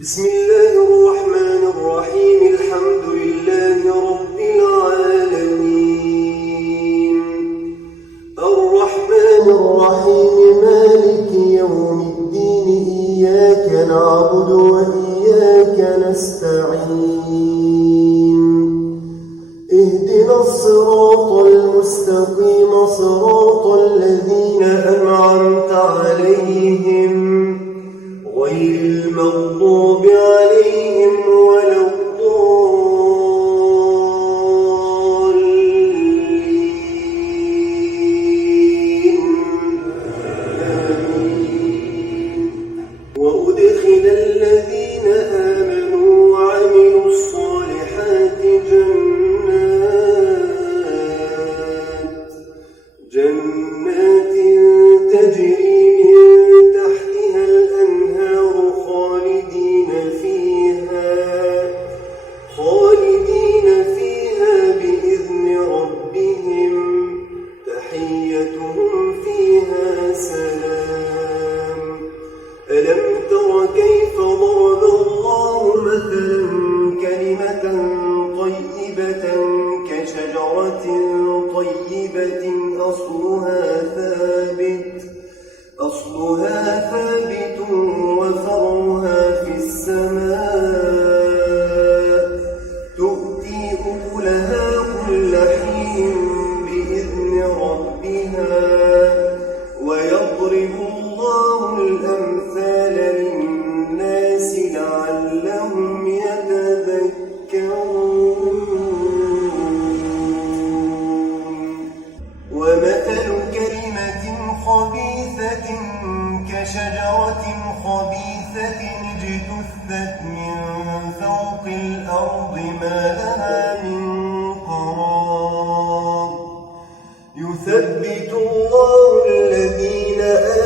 بسم الله الرحمن الرحيم. الحمد لله رب العالمين، الرحمن الرحيم، مالك يوم الدين. إياك نعبد وإياك نستعين. اهدنا الصراط المستقيم، صراط الذين أنعمت عليهم غير المغضوب عليهم ولا الضالين. وأدخل الذين آمنوا وعملوا الصالحات جنات تجري من تحتها الأنهار خالدين فيها بإذن ربهم، تحيتهم فيها سلام. ألم تر كيف ضرب الله مثلا كلمة طيبة كشجرة طيبة أصلها ثابت وفرعها في السماء، تؤتي أكلها كل حين بإذن ربها، ويضرب الله الأمثال للناس لعلهم يتذكرون. ومثل كلمة خبيثة كشجرة خبيثة اجتثت من فوق الأرض ما لها من قرار. يثبت الله الذين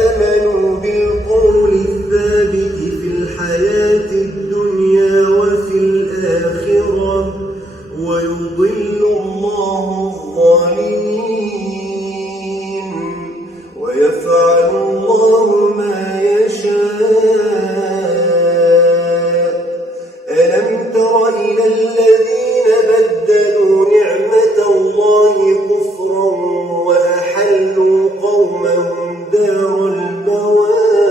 آمنوا بالقول الثابت في الحياة الدنيا وفي الآخرة، ويضل الله الظالمين، ويفعل الله ما يشاء. ألم تر إلى الذين بدلوا نعمة الله كفرا وأحلوا قومهم دار البوار،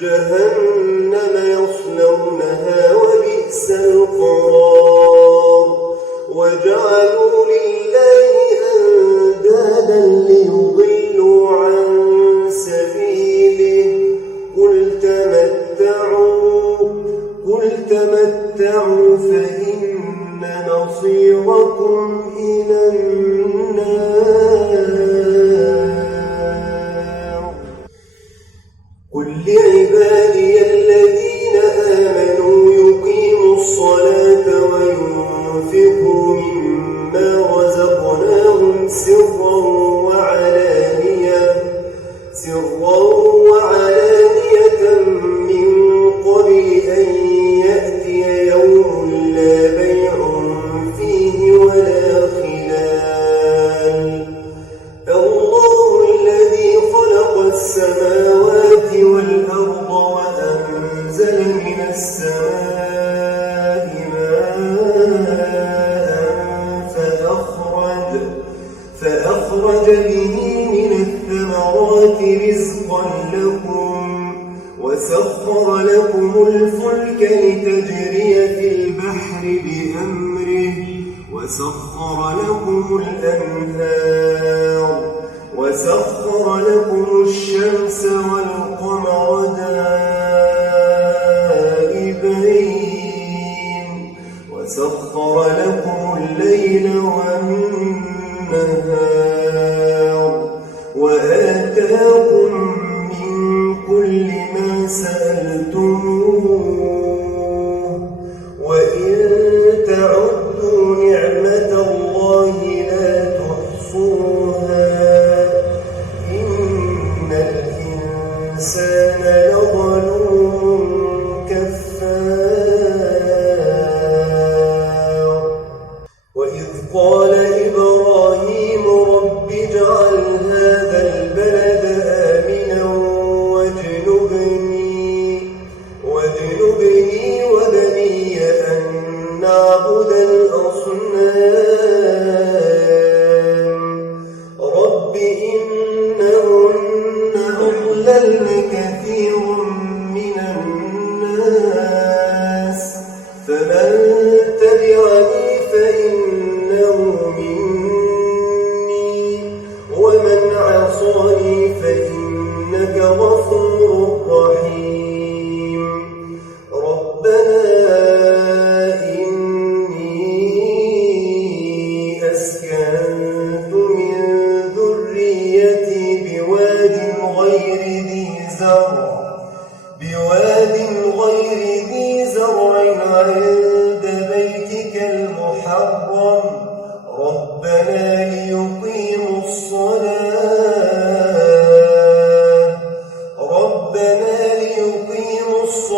جهنم يصلونها وبئس القرار. وجعلوا لله أندادا ليضلوا عن سبيله، قل تمتعوا فإن مصيركم إلى النار. قل لعبادي الذين آمنوا يقيموا الصلاة وينفقوا مما رزقناهم سرا وعلانية من قبل أن يأتي يوم لا بيع فيه ولا خلال. الله الذي خلق السماوات والأرض وأنزل من السماء ماء فأخرج به من الثمرات رزقا لكم، وسخر لكم الفلك لتجري في البحر بأمره، وسخر لكم الأنهار، وسخر لكم الشمس والقمر دائبين، وسخر لكم الليل والنهار، وآتاكم من كل ما سألتموه، وإن تعدوا نعمة الله لا تحصوها، إن الإنسان لظلوم كفار. وإذ قال إبراهيم رب اجعل هذا البلد آمنا واجنبني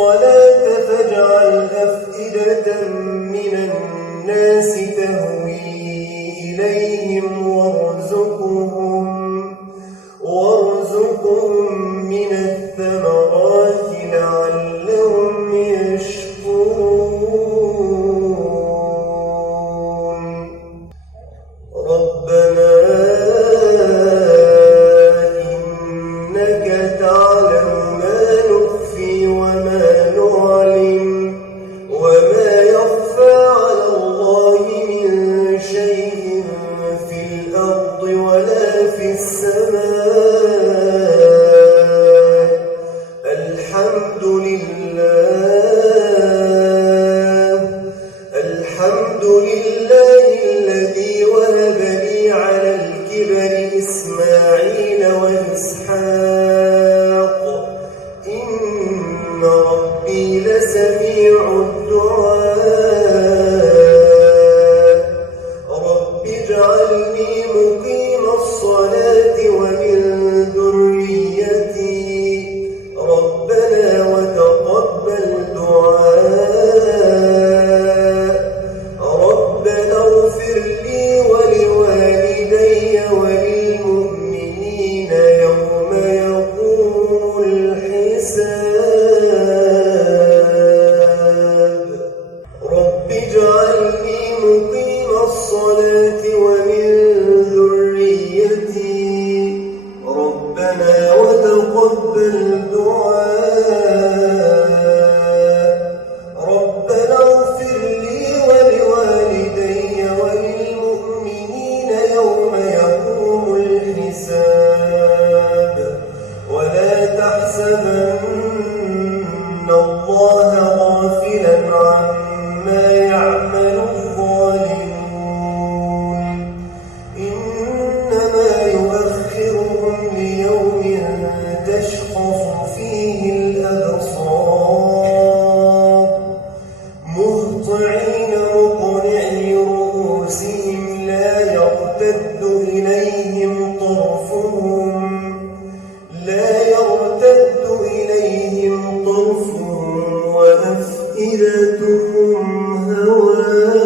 الصلاة فاجعل أفئدة من الناس تهوي إليهم وارزقهم من الثمرات لعلهم يشكرون ربنا إنك تعلم ما نخفي وما نعلن وما يخفى على الله من شيء في الأرض ولا في السماء الحمد لله الذي وهب لي على الكبر إسماعيل وإسحاق إن ربي لسميع الدعاء رب اجعلني مقيم الصلاة ومن ذريتي ربنا وتقبل دعاء ربنا اغفر لي ولوالدي وللمؤمنين يوم يقوم الحساب رب اجعلني مقيم الصلاة ومن ذريتي ربنا وتقبل دعاء ربنا اغفر لي ولوالدي وللمؤمنين يوم يقوم الحساب ولا تحسبن الله غافلا عما يعمل الظالمون إنما يؤخرهم ليوم تشخص فيه الأبصار مهطعين مقنعي رؤوسهم لا يرتد إليهم طرفهم وأفئدتهم هواء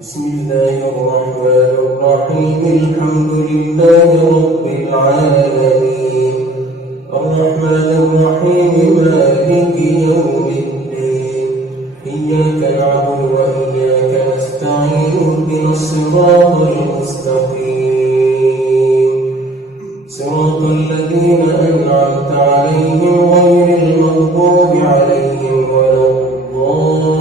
بسم الله الرحمن الرحيم الحمد لله رب العالمين الرحمن الرحيم مالك يوم الدين إياك نعبد وإياك نستعين اهدنا الصراط المستقيم صراط الذين أنعمت عليهم غير المغضوب عليهم ولا الضالين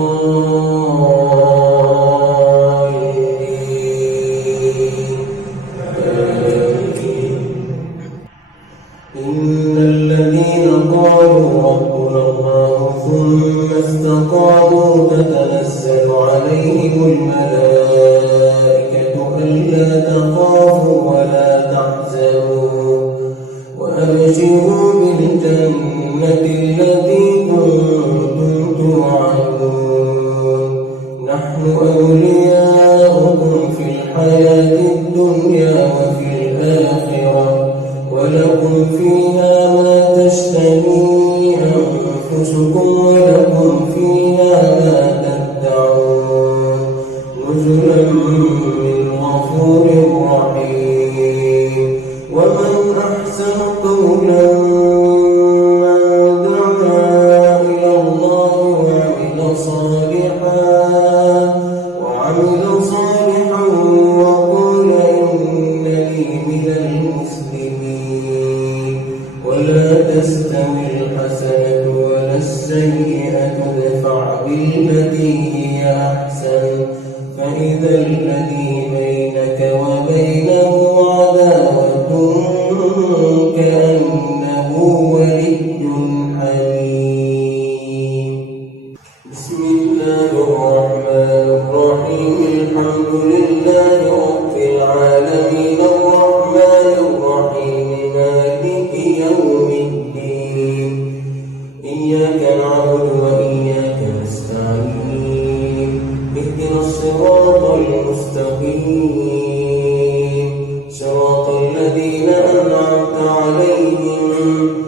إن الذين قالوا ربنا الله ثم استقاموا تتنزل عليهم الملائكة ألا تخافوا ولا تحزنوا وأبشروا بالجنة التي كنتم توعدون نحن أولياؤكم في الحياة الدنيا وفي الآخرة ولكم فيها ما تشتهي أنفسكم ولكم فيها ما تدعون نزلا من غفور رحيم ومن أحسن قولا ممن دعا إلى الله وعمل صالحا وقال إنني من المسلمين ولا تستوي الحسنة ولا السيئة ادفع بالتي هي أحسن فإذا الذي بينك وبينه عداوة كأنه ولي حميم بسم الله الرحمن الرحيم الحمد لله رب العالمين الرحمن الرحيم مالك يوم الدين إياك نعبد وإياك نستعين اهدنا الصراط المستقيم صراط الذين أنعمت عليهم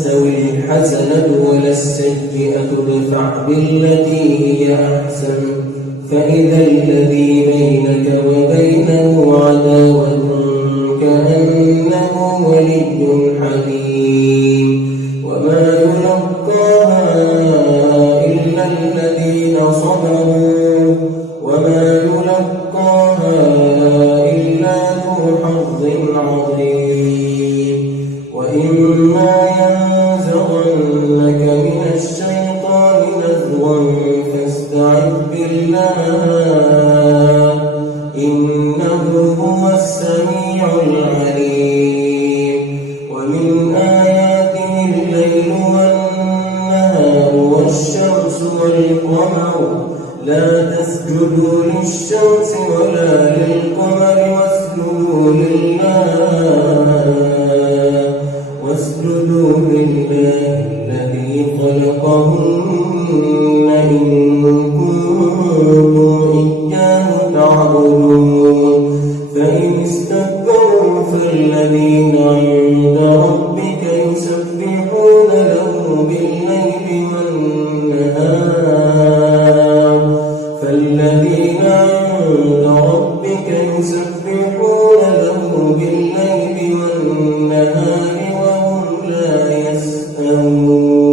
تستوي الحسنة ولا السيئة ادفع بالتي هي أحسن فإذا الذي بينك وبينه عداوة كأنه ولي حميم وما يلقاها إلا الذين صبروا وما يلقاها إلا ذو حظ عظيم وإما ينزغنك من الشيطان نزغ فاستعذ بالله إنه هو السميع العليم ومن آياته الليل والنهار والشمس والقمر لا تسجدوا للشمس ولا للقمر واسجدوا لله الذي خلقهن إن كنتم إياه تعبدون فإن استكبروا فالذين عند ربك يسبحون له بالليل والنهار فالذين عند ربك يسبحون له بالليل والنهار وهم لا يسأمون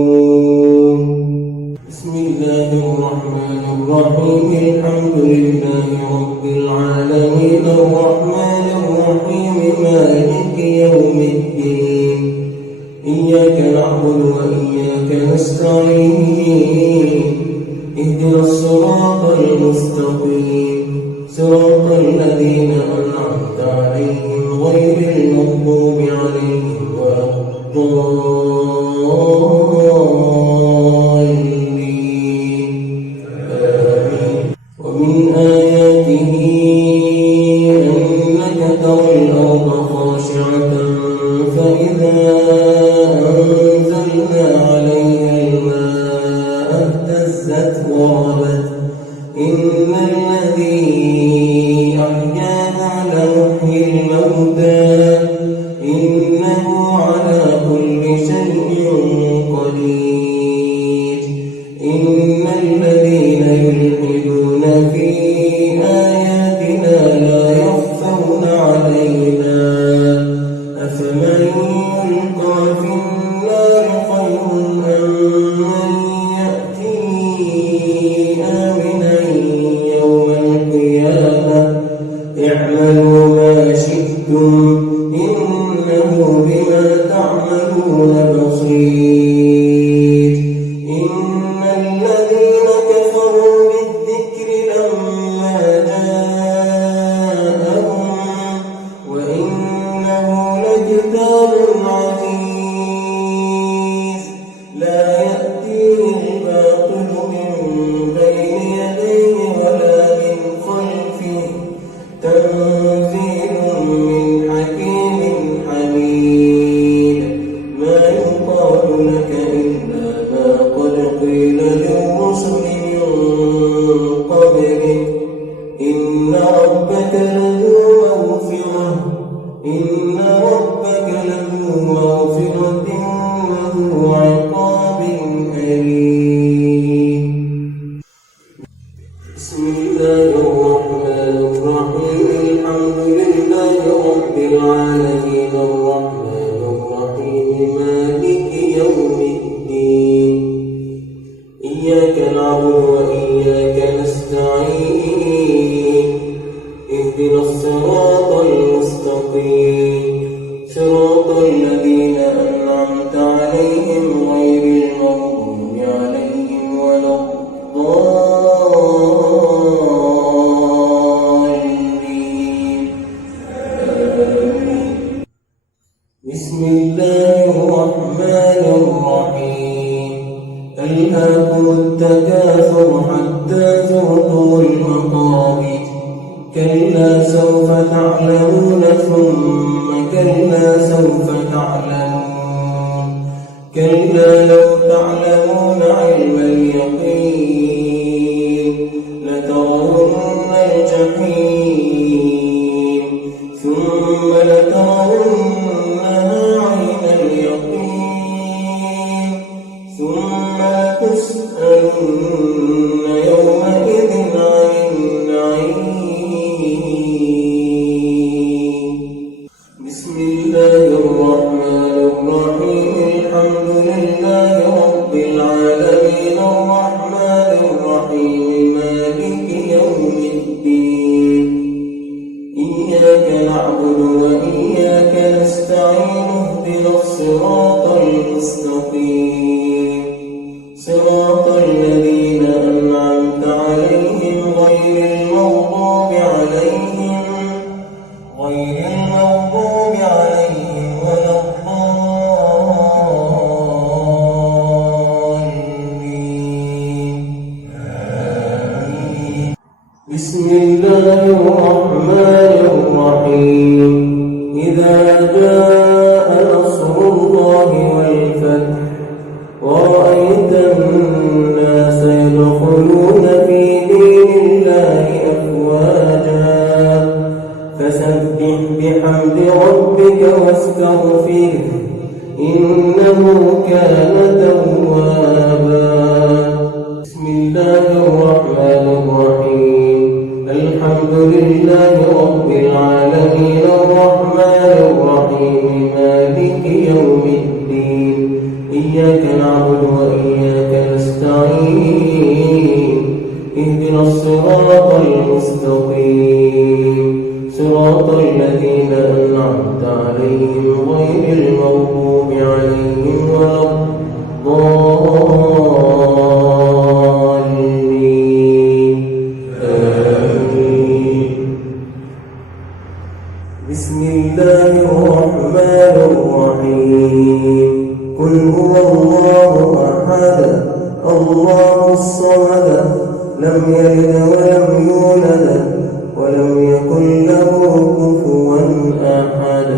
بسم الله الرحمن الرحيم الحمد لله رب العالمين الرحمن الرحيم مالك يوم الدين إياك نعبد وإياك نستعين اهدنا الصراط المستقيم صراط الذين أنعمت عليهم غير المغضوب عليهم ولا الضالين آمين ومن آياته أنك ترى الأرض خاشعة فإذا أنزلنا عليها الماء اهتزت وربت إن الذي أحياها لمحيي الموتى إنه على كل شيء قدير إن الذين يلحدون في آياتنا لا يخفون علينا أفمن يلقى في النار خير أم من يأتي آمنا يوم القيامة اعملوا ما شئتم إنه بما تعملون بصير إن الذين كفروا بالذكر لما جاءهم وإنه لكتاب عزيز لا يأتيه الباطل من بين يديه ولا من خلفه تنزيل من حكيم حميد ما يقال لك إلا ما قد قيل للرسل من قبلك إن ربك لذو مغفرة وذو عقاب أليم بسم الله الرحمن الرحيم الحمد لله رب العالمين الرحمن الرحيم مالك يوم الدين إياك نعبد وإياك نستعين اهدنا الصراط المستقيم صراط الذين أنعمت عليهم غير المغضوب عليهم ولا الضالين آمين بسم الله الرحمن الرحيم ألهاكم التكاثر حتى زرتم المقابر كلا سوف تعلمون ثم كلا سوف تعلمون كلا لو تعلمون علم اليقين لترون الجحيم ثم لترونها عين اليقين يومئذ عن النعيم. بسم الله الرحمن الرحيم. الحمد لله رب العالمين الرحمن الرحيم مالك يوم الدين. إياك نعبد وإياك نستعين. اهدنا الصراط المستقيم صراط الذين أنعمت عليهم غير المغضوب عليهم ولا الضالين. بسم الله الرحمن الرحيم. إذا جاء نصر الله والفتح ورأيت الناس يدخلون في دين الله أفواجا فسبح بحمد ربك واستغفره إنه كان توابا. بسم الله الرحمن الرحيم. الحمد لله رب العالمين الرحمن الرحيم مالك يوم الدين. إياك نعبد وإياك نستعين. اهدنا الصراط المستقيم صراط الذين أنعمت عليهم غير المغضوب عليهم ولا الضالين. آمين. بسم الله الرحمن الرحيم. قل هو الله أحد الله الصمد لم يلد ولم يولد ولم يكن له كفوا أحد.